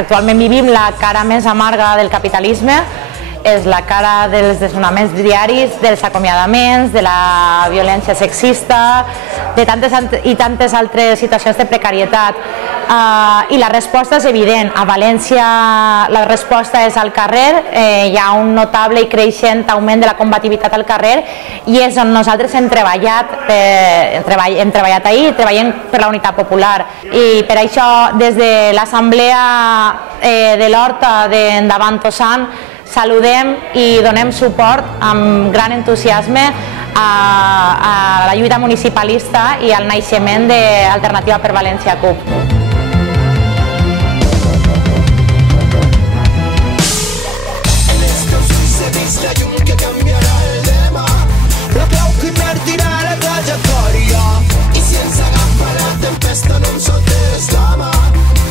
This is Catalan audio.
actualment vivim la cara més amarga del capitalisme, és la cara dels desnonaments diaris, dels acomiadaments, de la violència sexista, de tantes altres situacions de precarietat. I la resposta és evident. A València la resposta és al carrer, hi ha un notable i creixent augment de la combativitat al carrer i és on nosaltres hem treballat ahir i treballem per la unitat popular. I per això des de l'assemblea de l'Horta d'Endavant Tossant saludem i donem suport amb gran entusiasme a la lluita municipalista i al naixement d'Alternativa per València CUP.